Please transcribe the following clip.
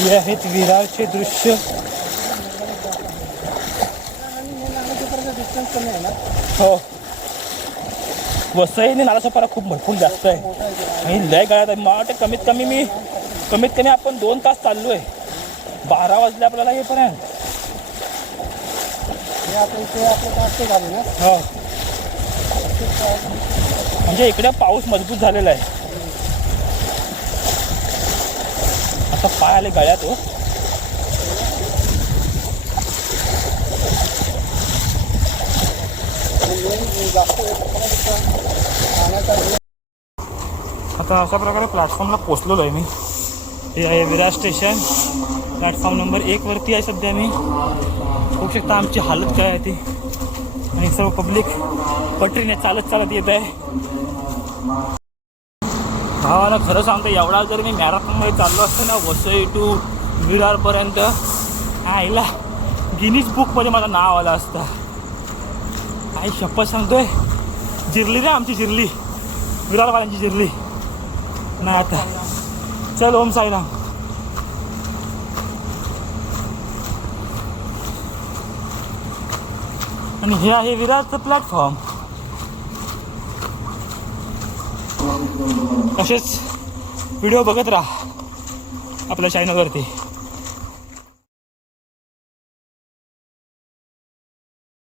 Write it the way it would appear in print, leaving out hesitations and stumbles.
हे आहेत विरारचे दृश्य. हो, वसई आणि नालासोपारा खूप भरपूर जास्त आहे आणि लय गळ्यात आहे. मला वाटतं कमीत कमी आपण 2 तास चाललो आहे. 12 वाजले आपल्याला येईपर्यंत. हो, म्हणजे इकडे पाऊस मजबूत झालेला आहे. आता पाय आले गळ्यात. हो, आता अशा प्रकारे प्लॅटफॉर्मला पोचलेलो आहे मी. हे आहे विरार स्टेशन. प्लॅटफॉर्म नंबर 1 वरती आहे सध्या मी. होऊ शकता आमची हालत काय आहे ती. आणि सर्व पब्लिक पटरीने चालत येत आहे. भावाला खरं सांगतो, एवढा जर मी मॅरेथॉनमध्ये चाललो असतो ना वसई टू विरारपर्यंत, आईला गिनीज बुकमध्ये माझं नाव आलं असतं. आई शपथ सांगतोय, जिरली रे आमची, जिरली विरारवाल्यांची जिरली. नाही आता चल ओम साईराम. आणि हे आहे विरारचं प्लॅटफॉर्म. असेच व्हिडिओ बघत राहा आपल्या चॅनलवरती.